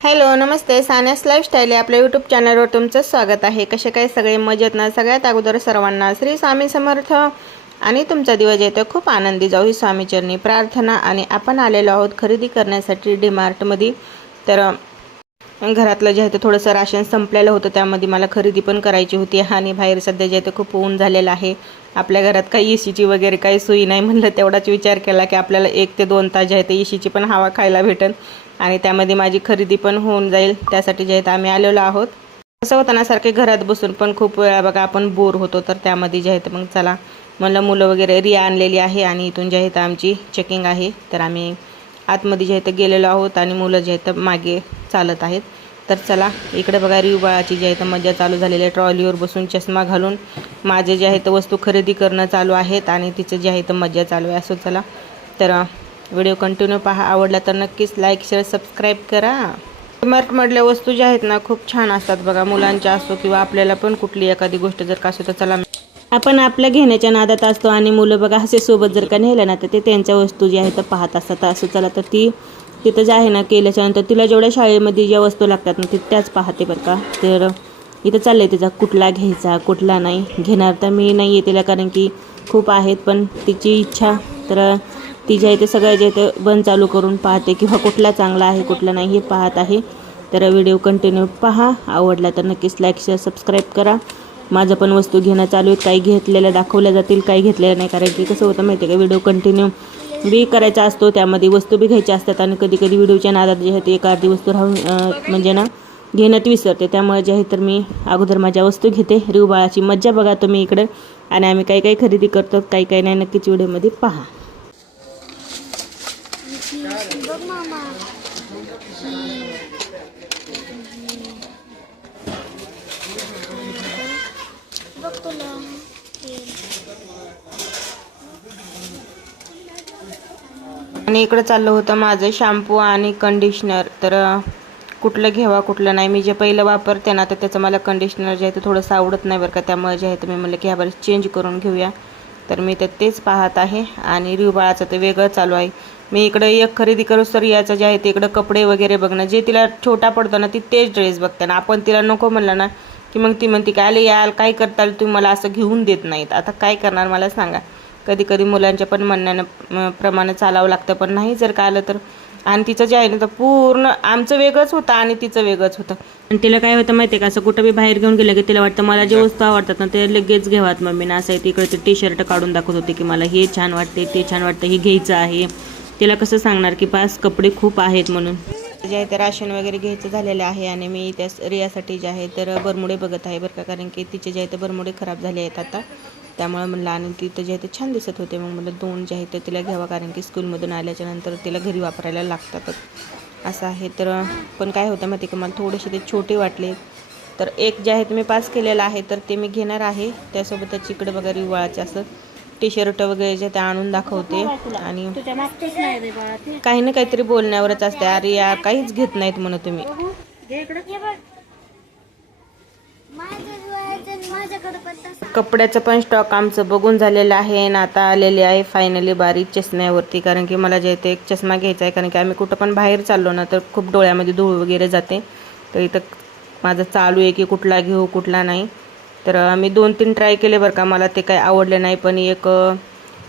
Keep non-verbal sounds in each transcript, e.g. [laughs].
Hello नमस्ते. सानेस lifestyle आपल्या यूट्यूब चॅनलवर तुमचं स्वागत आहे. कसे काय सगळे? मजेत ना? सगळ्यात अगोदर सर्वांना श्री स्वामी समर्थ. आणि तुमचा दिवस येतो. खूप आनंदी जाऊ ही स्वामीचरणी प्रार्थना आणि आपण आलेलो आहोत खरेदी करण्यासाठी डीमार्टमध्ये तर घरातलं जे आहे ते थोडंसं राशन संपलेलं होतं. त्यामध्ये मला खरेदी पण करायची होती. आणि बाहेर सध्या जे आहे ते खूप ऊन झालेलं आहे. आपल्या घरात काही ए सीची वगैरे काही सोयी नाही म्हणलं. तेवढाच विचार केला की आपल्याला एक ते दोन तास जे आहे ते ए सीची पण हवा खायला भेटेल आणि त्यामध्ये माझी खरेदी पण होऊन जाईल. त्यासाठी जे आहे आम्ही आलेलो आहोत. असं होतं ना सारखे घरात बसून पण खूप वेळा बघा आपण बोर होतो तर त्यामध्ये जे आहे मग चला. म्हणलं मुलं वगैरे रिया आणलेली आहे आणि इथून जे आहेत आमची चेकिंग आहे. तर आम्ही आतमध्ये जे आहे गेलेलो आहोत आणि मुलं जे आहेत मागे चालत आहेत. तर चला इकडे बघा रिव बाळाची जी आहे तर मजा चालू झालेली आहे. ट्रॉलीवर बसून चष्मा घालून माझे जे आहे तर वस्तू खरेदी करणं चालू आहेत आणि तिचं जे आहे तर मजा चालू आहे. असो चला. तर व्हिडिओ कंटिन्यू पहा. आवडला तर नक्कीच लाईक शेअर सबस्क्राईब करा. मधल्या वस्तू ज्या आहेत ना खूप छान असतात बघा. मुलांच्या असो किंवा आपल्याला पण कुठली एखादी गोष्ट जर का असो तर चला. आपण आपल्या घेण्याच्या नादात असतो आणि मुलं बघा असे सोबत जर का नेलं ना तर ते त्यांच्या वस्तू ज्या आहेत त्या पाहत असतात. असं चला तर ती तिथं जे आहे ना केल्याच्यानंतर तिला जेवढ्या शाळेमध्ये ज्या वस्तू लागतात ना ती त्याच पाहते बरं का. तर इथं चाललं आहे तिचा कुठला घ्यायचा कुठला नाही. घेणार तर मी नाही आहे तिला कारण की खूप आहेत पण तिची इच्छा तर ती जे आहे ते सगळ्याच्या जे बंद चालू करून पाहते किंवा कुठला चांगला आहे कुठला नाही हे पाहत आहे. तर व्हिडिओ कंटिन्यू पहा. आवडला तर नक्कीच लाईक शेअर सबस्क्राईब करा. माझं पण वस्तू घेणं चालू आहेत काही घेतलेल्या दाखवल्या जातील काही घेतलेल्या नाही. कारण की कसं होतं माहिती आहे का व्हिडिओ कंटिन्यू बी करायचा असतो. त्यामध्ये वस्तू बी घ्यायच्या असतात आणि कधी कधी व्हिडिओच्या नादात जे आहे ते एक अर्धी वस्तू राहून म्हणजे ना घेण्यात विसरते. त्यामुळे जे आहे तर मी अगोदर माझ्या वस्तू घेते. रिवबाळाची मज्जा बघा तुम्ही इकडे. आणि आम्ही काही काही खरेदी करतो काही काही नाही नक्कीच व्हिडिओमध्ये पहा. बघ तुला आणि इकडं चाललं होतं माझं शॅम्पू आणि कंडिशनर तर कुठलं घ्यावा कुठलं नाही. मी जे पहिलं वापरते ना तर त्याचं मला कंडिशनर जे आहे ते थोडंसं आवडत नाही बरं का. त्यामुळे जे आहे ते मी म्हणलं की ह्यावर चेंज करून घेऊया. तर मी तर तेच पाहत आहे. आणि रिवबाळाचं ते वेगळं चालू आहे. मी इकडं एक खरेदी करूस तर याचं जे आहे ते इकडं कपडे वगैरे बघणं. जे तिला छोटा पडतो ना ती तेच ड्रेस बघते ना. आपण तिला नको म्हणलं ना की मग ती म्हणते काय आले याल काय करता तुम्ही मला असं घेऊन देत नाहीत. आता काय करणार? मला सांगा. कधी कधी मुलांच्या पण म्हणण्यानं प्रमाणे चालावं लागतं पण नाही जर का आलं तर. आणि तिचं जे आहे ना तर पूर्ण आमचं वेगळंच होतं आणि तिचं वेगळंच होतं. आणि तिला काय होतं माहिती आहे का? असं कुठं बी बाहेर घेऊन गेलं की तिला वाटतं मला जे वस्तू आवडतात ना ते लगेच घ्यावात मम्मीनं असं आहे तिकडे ते टी शर्ट काढून दाखवत होते की मला हे छान वाटते ते छान वाटतं हे घ्यायचं आहे. तिला कसं सांगणार की पास कपडे खूप आहेत म्हणून. जे आहे ते राशन वगैरे घ्यायचं झालेलं आहे आणि मी त्या रियासाठी जे आहे तर बरमुडे बघत आहे बरं का कारण की तिचे जे आहे ते बरमुडे खराब झाले आहेत आता. त्यामुळे म्हणलं आणि तिथं जे आहे ते छान दिसत होते मग म्हणलं दोन जे आहे ते तिला घ्यावा कारण की स्कूलमधून आल्याच्यानंतर तिला घरी वापरायला लागतातच. असं आहे. तर पण काय होतं माहिती का मला थोडेसे ते छोटे वाटले. तर एक जे आहे ते मी पास केलेलं आहे तर ते मी घेणार आहे. त्यासोबतच इकडे बघा रिवाळाचे असं. टी शर्ट वगैरे जे ते आणून दाखवते. आणि काही ना काहीतरी बोलण्यावरच असते. अरे या काहीच घेत नाहीत म्हणून तुम्ही. कपड्याचं पण स्टॉक आमचं बघून झालेलं आहे आणि आता आलेले आहे फायनली बारीक चष्म्यावरती. कारण की मला जे ते एक चष्मा घ्यायचा आहे कारण की आम्ही कुठं पण बाहेर चाललो ना तर खूप डोळ्यामध्ये धूळ वगैरे जाते. तर इथं माझं चालू आहे की कुठला घेऊ कुठला नाही. तर मी दोन तीन ट्राय केले बरं का. मला ते काही आवडले नाही पण एक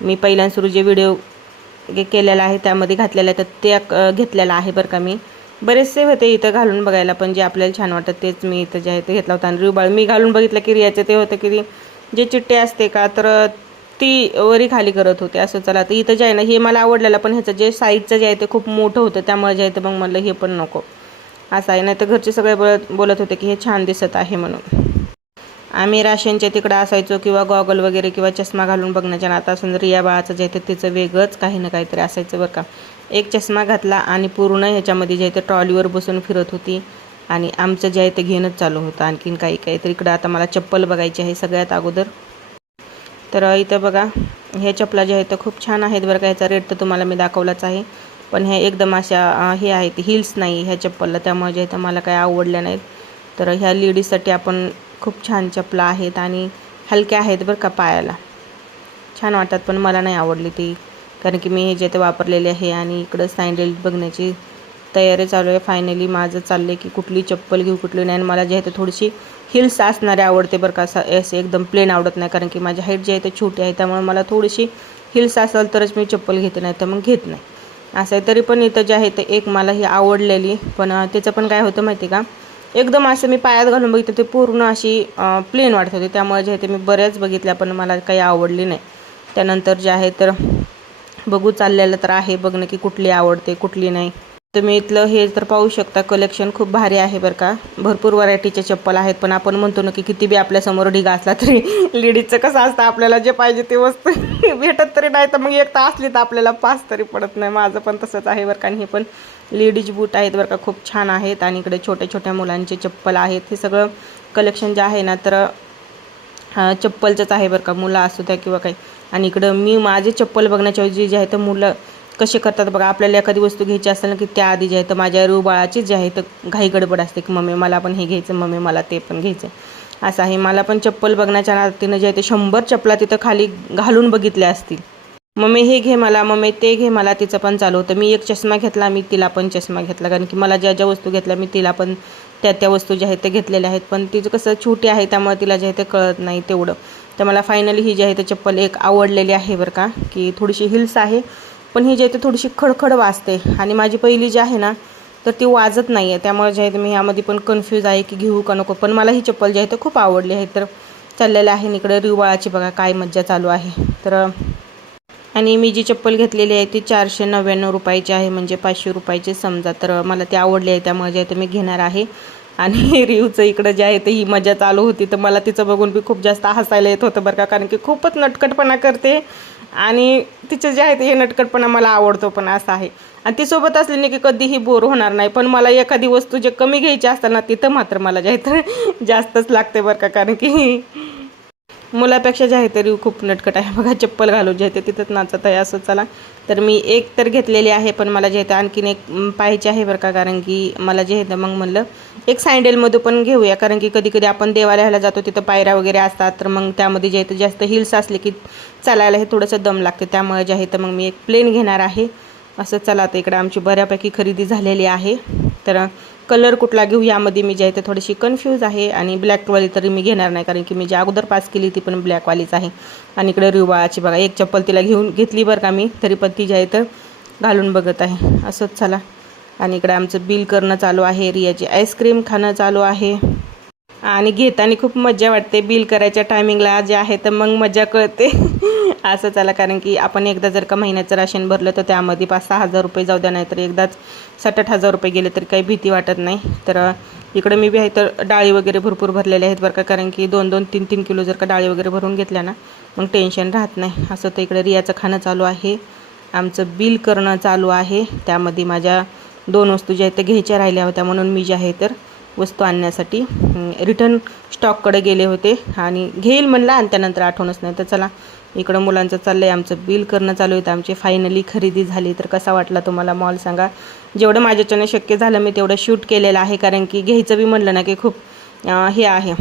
मी पहिल्यांदा सुरू जे व्हिडिओ केलेला आहे त्यामध्ये घातलेला आहे तर ते घेतलेला आहे बरं का मी. बरेचसे होते इथं घालून बघायला पण जे आपल्याला छान वाटतं तेच मी इथं जे आहे ते घेतला होता. आणि रिबाळ मी घालून बघितलं की रियाचं ते होतं की जे चिट्टे असते का तर ती वरी खाली करत होते. असं चला तर इथं जे आहे ना हे मला आवडलेलं पण ह्याचं जे साईजचं जे आहे ते खूप मोठं होतं. त्यामुळे जे आहे ते मग म्हणलं हे पण नको. असं आहे. नाही तर घरचे सगळे बोलत बोलत होते की हे छान दिसत आहे म्हणून. आम्ही राशनच्या तिकडं असायचो किंवा गॉगल वगैरे किंवा चष्मा घालून बघण्याच्या नाता असून रिया बाळाचं जे आहे ते तिचं वेगळंच काही ना काहीतरी असायचं बरं का. एक चष्मा घातला आणि पूर्ण ह्याच्यामध्ये जे आहे ते ट्रॉलीवर बसून फिरत होती आणि आमचं जे आहे ते घेणंच चालू होतं. आणखीन काही काही तर इकडं आता मला चप्पल बघायची आहे सगळ्यात अगोदर. तर इथं बघा ह्या चपला ज्या आहेत त्या खूप छान आहेत बरं का. ह्याचा रेट तर तुम्हाला मी दाखवलाच आहे. पण हे एकदम अशा हे आहेत हिल्स नाही ह्या चप्पलला. त्यामुळे जे आहे मला काही आवडल्या नाहीत. तर ह्या लेडीजसाठी आपण खूप छान चपला आहेत आणि हलक्या आहेत बरं का पायाला. छान वाटतात पण मला नाही आवडली ती कारण की मी हे जे ते वापरलेले आहे आणि इकडं सँडल बघण्याची तयारी चालू आहे. फायनली माझं चाललं आहे की कुठली चप्पल घेऊ कुठली नाही आणि मला जे आहे ते थोडीशी हिल्स असणारे आवडते बरं का असं एकदम प्लेन आवडत नाही कारण की माझी हाईट जी आहे ते छोटी आहे त्यामुळे मला थोडीशी हिल्स असेल तरच मी चप्पल घेते नाही तर मग घेत नाही. असं आहे तरी पण इथं जे आहे ते एक मला ही आवडलेली पण त्याचं पण काय होतं माहिती का एकदम असं मी पायात घालून बघितलं ते पूर्ण अशी प्लेन वाटत होती. त्यामुळे जे आहे ते मी बऱ्याच बघितल्या पण मला काही आवडली नाही. त्यानंतर जे आहे तर बघू चाललेलं तर आहे बघणं की कुठली आवडते कुठली नाही. तुम्ही इथलं हे तर पाहू शकता कलेक्शन खूप भारी आहे बरं का. भरपूर व्हरायटीचे चप्पल आहेत पण आपण म्हणतो ना की किती बी आपल्यासमोर ढिगा असला तरी लेडीजचं कसं असतं आपल्याला जे पाहिजे ते वस्तू [laughs] भेटत तरी नाही तर मग एक तर असली तर आपल्याला पास तरी पडत नाही. माझं पण तसंच आहे बरं का. आणि हे पण लेडीज बूट आहेत बरं का खूप छान आहेत. आणि इकडे छोट्या छोट्या मुलांचे चप्पल आहेत. हे सगळं कलेक्शन जे आहे ना तर चप्पलचंच आहे बरं का. मुलं असू द्या किंवा काही. आणि इकडं मी माझे चप्पल बघण्याच्या ऐवजी जे आहे तर मुलं कसे करतात बघा आपल्याला एखादी वस्तू घ्यायची असेल ना की त्याआधी जे आहे तर माझ्या रूळ बाळाचीच जे आहे तर घाई गडबड असते की मम्मी मला पण हे घ्यायचं मम्मी मला ते पण घ्यायचं. असं आहे. मला पण चप्पल बघण्याच्या नातीनं जे आहे ते शंभर चपला तिथं खाली घालून बघितल्या असतील. मम्मी हे घे मला मम्मी ते घे मला तिचं पण चालू होतं. मी एक चष्मा घेतला मी तिला पण चष्मा घेतला. कारण की मला ज्या ज्या वस्तू घेतल्या मी तिला पण त्या त्या वस्तू ज्या आहेत त्या घेतलेल्या आहेत. पण तिचं कसं छोटी आहे त्यामुळे तिला जे आहे ते कळत नाही तेवढं. तर मला फायनली ही जी आहे ते चप्पल एक आवडलेली आहे बरं का की थोडीशी हिल्स आहे. पण ही जी आहे ती थोडीशी खडखड वाजते. आणि माझी पहिली जी आहे ना तर ती वाजत नाही आहे त्यामुळे जे आहे मी ह्यामध्ये पण कन्फ्यूज आहे की घेऊ का नको. पण मला ही चप्पल जी आहे ते खूप आवडली आहे. तर चाललेलं आहे आणि इकडे रिवाळाची बघा काय मज्जा चालू आहे. तर आणि मी जी चप्पल घेतलेली आहे ती चारशे नव्याण्णव रुपयाची आहे. म्हणजे पाचशे रुपयाची समजा. तर मला ती आवडली आहे. त्यामुळे जे आहे ते मी घेणार आहे. आणि [laughs] रिवचं इकडं जे आहे ते ही मजा चालू होती. तर मला तिचं बघून बी खूप जास्त हसायला येत होतं बरं का. कारण की खूपच नटकटपणा करते. आणि तिचं जे आहे ते हे नटकटपणा मला आवडतो पण असं आहे. आणि ती सोबत असली नाही की कधीही बोर होणार नाही पण मला एखादी वस्तू जे कमी घ्यायची असतात ना तिथं मात्र मला जे आहे तर [laughs] जास्तच लागते बरं का कारण की [laughs] मुलापेक्षा जे आहे तरी खूप नटकट आहे. बघा चप्पल घालून जे आहे ते तिथंच नाचत आहे असं चला. तर मी एक तर घेतलेली आहे पण मला जे आहे ते आणखीन एक म, पाहायची आहे बरं का कारण की मला जे आहे मग म्हणलं एक सँडेलमध्ये पण घेऊया कारण की कधी कधी आपण देवालयाला जातो तिथं पायऱ्या वगैरे असतात तर मग त्यामध्ये जे आहे ते जास्त हिल्स असले की चालायला हे थोडंसं दम लागते. त्यामुळे जे आहे तर मग मी एक प्लेन घेणार आहे. असं चला तर इकडे आमची बऱ्यापैकी खरेदी झालेली आहे. तर कलर कुठला घेऊ यामध्ये मी जे आहे ते थोडीशी कन्फ्यूज आहे आणि ब्लॅकवाली तरी मी घेणार नाही कारण की मी जी अगोदर पास केली ती पण ब्लॅकवालीच आहे. आणि इकडे रिवाळाची बघा एक चप्पल तिला घेऊन घेतली बरं का मी तरी पण ती जी आहे तर घालून बघत आहे. असंच चला. आणि इकडे आमचं बिल करणं चालू आहे रियाची आईस्क्रीम खाणं चालू आहे. आणि घेताना खूप मजा वाटते बिल करायच्या टायमिंगला जे आहे तर मग मजा कळते. [laughs] असं चला कारण की आपण एकदा जर का महिन्याचं राशन भरलं तर त्यामध्ये पाच सहा हजार रुपये जाऊ द्या नाही तर एकदाच साठ आठ हजार रुपये गेले तरी काही भीती वाटत नाही. तर इकडे मी बी आहे तर डाळी वगैरे भरपूर भरलेल्या आहेत बरं का कारण की दोन दोन तीन तीन किलो जर का डाळी वगैरे भरून घेतल्या ना मग टेन्शन राहत नाही. असं तर इकडे रियाचं खाणं चालू आहे. आमचं बिल करणं चालू आहे. त्यामध्ये माझ्या दोन वस्तू ज्या आहेत त्या घ्यायच्या राहिल्या होत्या. म्हणून मी जे आहे तर वस्तू आणण्यासाठी रिटर्न स्टॉककडे गेले होते. आणि घेईल म्हणलं आणि त्यानंतर आठवणच नाही. तर चला इकडं मुलांचं चाललं आहे आमचं बिल करणं चालू होतं आमची फायनली खरेदी झाली. तर कसा वाटला तुम्हाला मॉल सांगा. जेवढं माझ्याच्याने शक्य झालं मी तेवढं शूट केलेलं आहे. कारण की घ्यायचं बी म्हणलं ना की खूप हे आहे.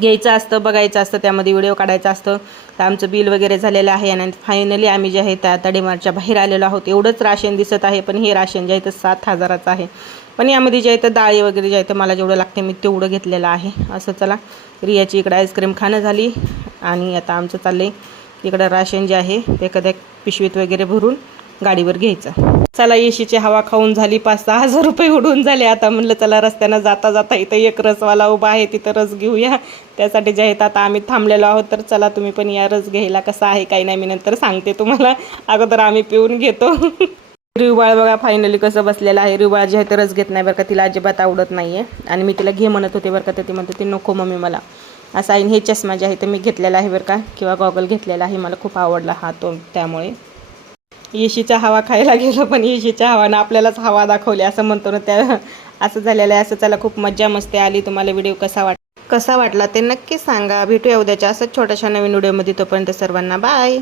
घ्यायचं असतं बघायचं असतं त्यामध्ये व्हिडिओ काढायचा असतं. तर आमचं बिल वगैरे झालेलं आहे आणि फायनली आम्ही जे आहे त्या तडीमारच्या बाहेर आलेलो आहोत. एवढंच राशन दिसत आहे पण हे राशन जे आहे तर सात हजाराचं आहे. पण यामध्ये जे आहे तर डाळी वगैरे जे आहे तर मला जेवढं लागते मी तेवढं घेतलेलं आहे. असं चला रियाची इकडं आईस्क्रीम खाणं झाली आणि आता आमचं चाललं आहे इकडं राशन जे आहे ते एखाद्या पिशवीत वगैरे भरून गाडीवर घ्यायचं. चला येशीची हवा खाऊन झाली पाच सहा हजार रुपये उडून झाले. आता म्हणलं चला रस्त्यानं जाता जाता इथं एक रसवाला उभा आहे तिथं रस घेऊया. त्यासाठी जे आहेत आता आम्ही थांबलेलो आहोत. तर चला तुम्ही पण या रस घ्यायला कसा आहे काही नाही मी नंतर सांगते तुम्हाला. अगोदर आम्ही पिऊन घेतो. रिवाळ बघा फायनली कसं बसलेलं आहे. रिवाळ जे आहे तर रस घेत नाही बरं का तिला अजिबात आवडत नाही आहे आणि मी तिला घे म्हणत होते बरं का तर ती म्हणते ती नको मम्मी मला. असा आहे हे चष्मा जे आहे ते मी घेतलेला आहे बरं का किंवा गॉगल घेतलेला आहे मला खूप आवडला हा तो त्यामुळे. येशीचा हवा खायला गेलो पण येशीच्या हवानं आपल्यालाच हवा दाखवली असं म्हणतो ना त्या असं झालेलं आहे असं त्याला खूप मज्जा मस्ती आली तुम्हाला व्हिडिओ कसा वाट कसा वाटला ते नक्की सांगा. भेटूया उद्याच्या असंच छोट्याशा नवीन व्हिडिओमध्ये तोपर्यंत सर्वांना बाय